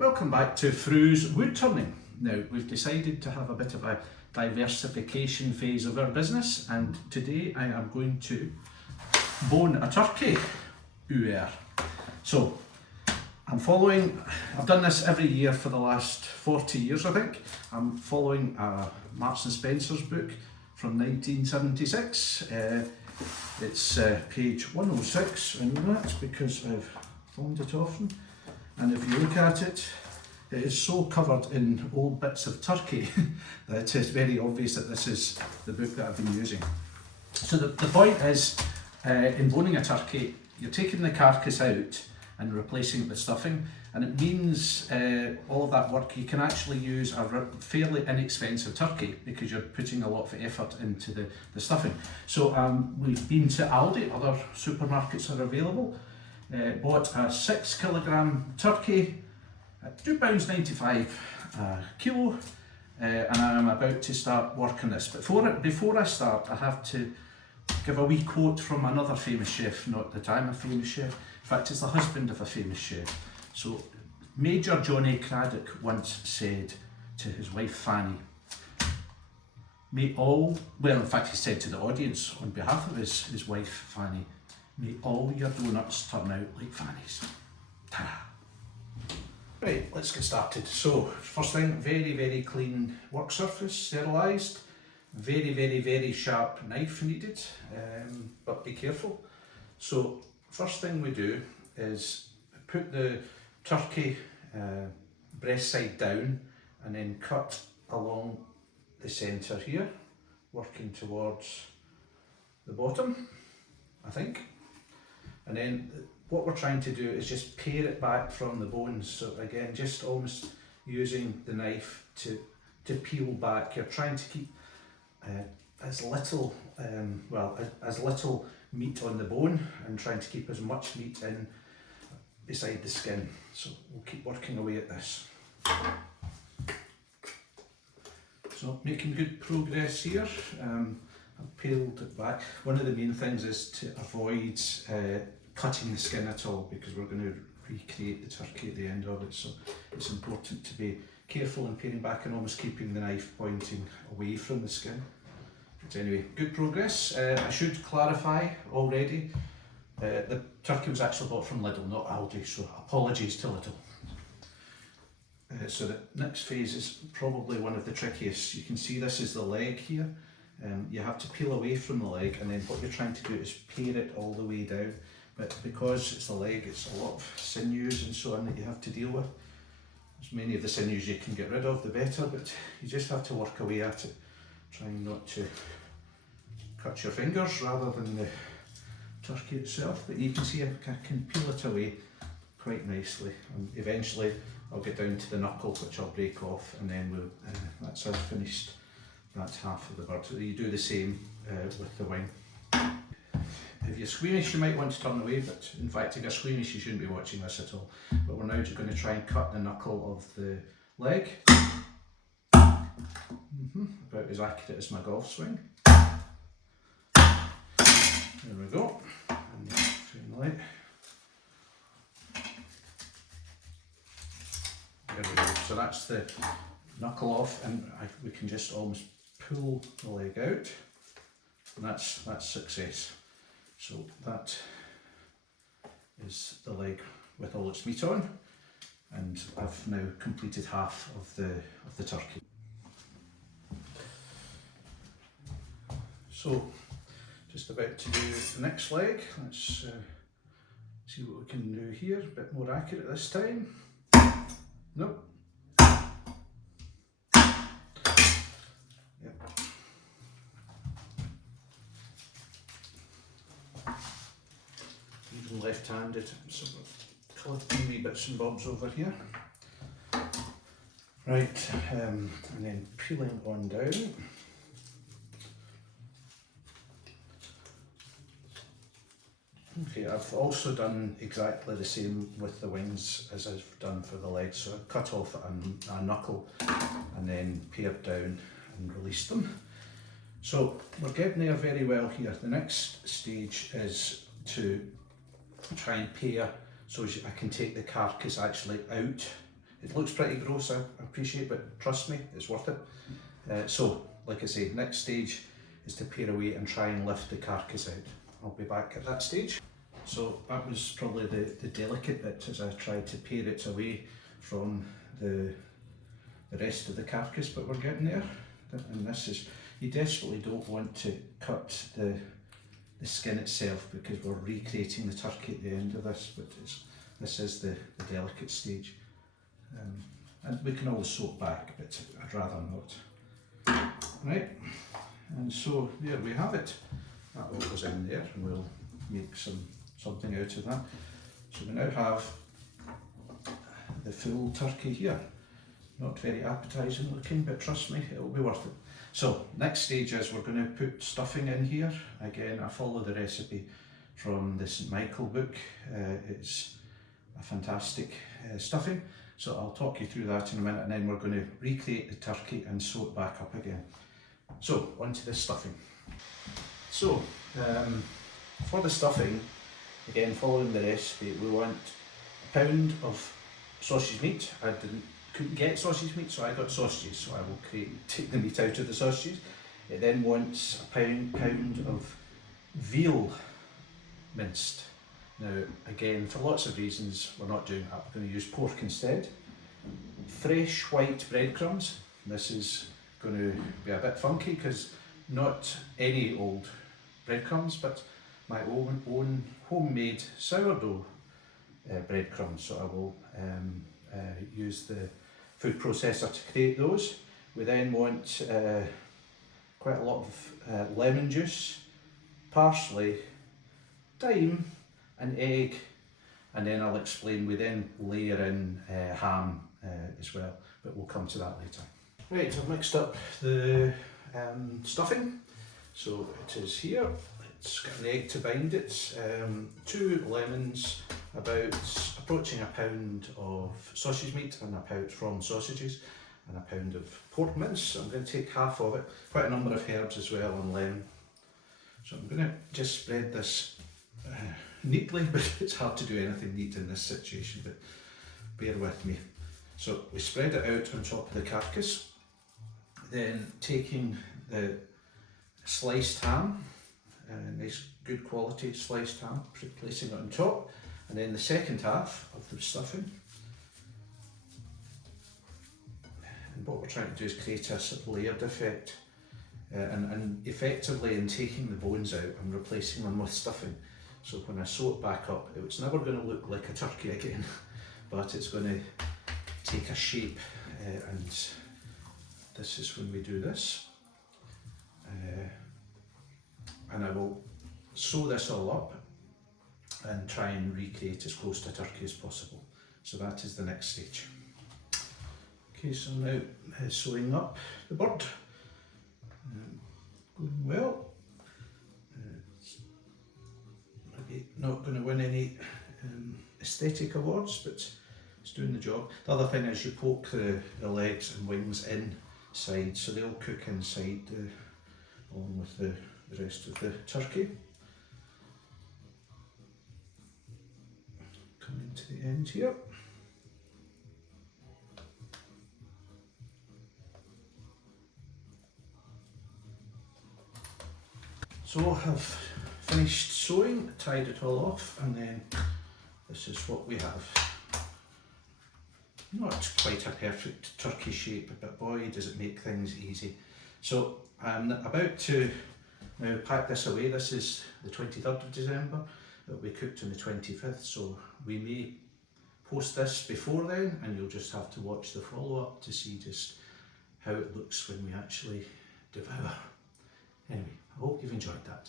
Welcome back to Fru's Woodturning. Now, we've decided to have a bit of a diversification phase of our business, and today I am going to bone a turkey. So, I've done this every year for the last 40 years, I think. I'm following a Marks and Spencer's book from 1976. It's page 106, and that's because I've thumbed it often. And if you look at it, it is so covered in old bits of turkey that it's very obvious that this is the book that I've been using. So the point is, in boning a turkey, you're taking the carcass out and replacing it with stuffing, and it means all of that work. You can actually use a fairly inexpensive turkey because you're putting a lot of effort into the stuffing. So we've been to Aldi, other supermarkets are available. Bought a 6 kilogram turkey at £2.95 a kilo, and I'm about to start working this. But before I start, I have to give a wee quote from another famous chef. Not that I'm a famous chef, in fact it's the husband of a famous chef. So Major Johnny Craddock once said to his wife Fanny, in fact he said to the audience on behalf of his wife Fanny, "May all your donuts turn out like Fanny's." Ta-da! Right, let's get started. So, first thing, very, very clean work surface, sterilised. Very, very, very sharp knife needed, but be careful. So, first thing we do is put the turkey breast side down and then cut along the centre here, working towards the bottom, I think. And then what we're trying to do is just pare it back from the bones. So again, just almost using the knife to peel back. You're trying to keep as little meat on the bone and trying to keep as much meat in beside the skin. So we'll keep working away at this. So making good progress here. I've peeled it back. One of the main things is to avoid cutting the skin at all, because we're going to recreate the turkey at the end of it. So it's important to be careful in peeling back and almost keeping the knife pointing away from the skin. But anyway, good progress. I should clarify already, the turkey was actually bought from Lidl, not Aldi, so apologies to Lidl. So the next phase is probably one of the trickiest. You can see this is the leg here. You have to peel away from the leg, and then what you're trying to do is pare it all the way down. But because it's the leg, it's a lot of sinews and so on that you have to deal with. As many of the sinews you can get rid of, the better, but you just have to work away at it, trying not to cut your fingers rather than the turkey itself. But you can see I can peel it away quite nicely, and eventually I'll get down to the knuckle, which I'll break off, and then that's us finished. That's half of the bird. So you do the same with the wing. If you're squeamish, you might want to turn away, but in fact if you're squeamish you shouldn't be watching this at all. But we're now just going to try and cut the knuckle of the leg. About as accurate as my golf swing. There we go. And finally, there we go. So that's the knuckle off, and we can just almost pull the leg out, and that's success. So that is the leg with all its meat on, and I've now completed half of the turkey. So just about to do the next leg. Let's see what we can do here. A bit more accurate this time. Nope. Yep. Even left-handed, so we're collecting wee bits and bobs over here. Right, and then peeling on down. Okay, I've also done exactly the same with the wings as I've done for the legs. So I've cut off a knuckle and then pared down and released them. So we're getting there very well here. The next stage is to try and pare so I can take the carcass actually out It looks pretty gross, I appreciate, but trust me, it's worth it. So, like I say, next stage is to pare away and try and lift the carcass out. I'll be back at that stage. So that was probably the delicate bit, as I tried to pare it away from the rest of the carcass, but we're getting there. And this is, you desperately don't want to cut the skin itself because we're recreating the turkey at the end of this, but this is the delicate stage. And we can always sew it back, but I'd rather not. Right, and so there we have it. That all goes in there and we'll make something out of that. So we now have the full turkey here. Not very appetising looking, but trust me, it'll be worth it. So next stage is we're going to put stuffing in here. Again, I follow the recipe from the St Michael book. It's a fantastic stuffing. So I'll talk you through that in a minute, and then we're going to recreate the turkey and sew it back up again. So onto the stuffing. So for the stuffing, again following the recipe, we want a pound of sausage meat. I couldn't get sausage meat, so I got sausages, so I will take the meat out of the sausages. It then wants a pound of veal minced. Now again, for lots of reasons, we're not doing that. We're going to use pork instead. Fresh white breadcrumbs. This is going to be a bit funky because not any old breadcrumbs, but my own homemade sourdough breadcrumbs. So I will use the food processor to create those. We then want quite a lot of lemon juice, parsley, thyme, an egg, and then I'll explain, we then layer in ham as well, but we'll come to that later. Right, I've mixed up the stuffing, so it is here. It's got an egg to bind it, 2 lemons, about approaching a pound of sausage meat and a pound from sausages, and a pound of pork mince. So I'm going to take half of it, quite a number of herbs as well, and lemon. So I'm going to just spread this neatly, but it's hard to do anything neat in this situation, but bear with me. So we spread it out on top of the carcass, then taking the sliced ham, nice good quality sliced ham, placing it on top, and then the second half of the stuffing. And what we're trying to do is create a sort of layered effect, and effectively in taking the bones out, I'm replacing them with stuffing. So when I sew it back up, it's never going to look like a turkey again, but it's going to take a shape, and this is when we do this. And I will sew this all up and try and recreate as close to turkey as possible. So that is the next stage. Okay, so now sewing up the bird. Going well. Maybe not going to win any aesthetic awards, but it's doing the job. The other thing is you poke the legs and wings inside, so they'll cook inside along with the rest of the turkey. Coming to the end here. So I've finished sewing, tied it all off, and then this is what we have. Not quite a perfect turkey shape, but boy does it make things easy. So I'm about to now pack this away. This is the 23rd of December. It'll be cooked on the 25th, so we may post this before then, and you'll just have to watch the follow-up to see just how it looks when we actually devour. Anyway, I hope you've enjoyed that.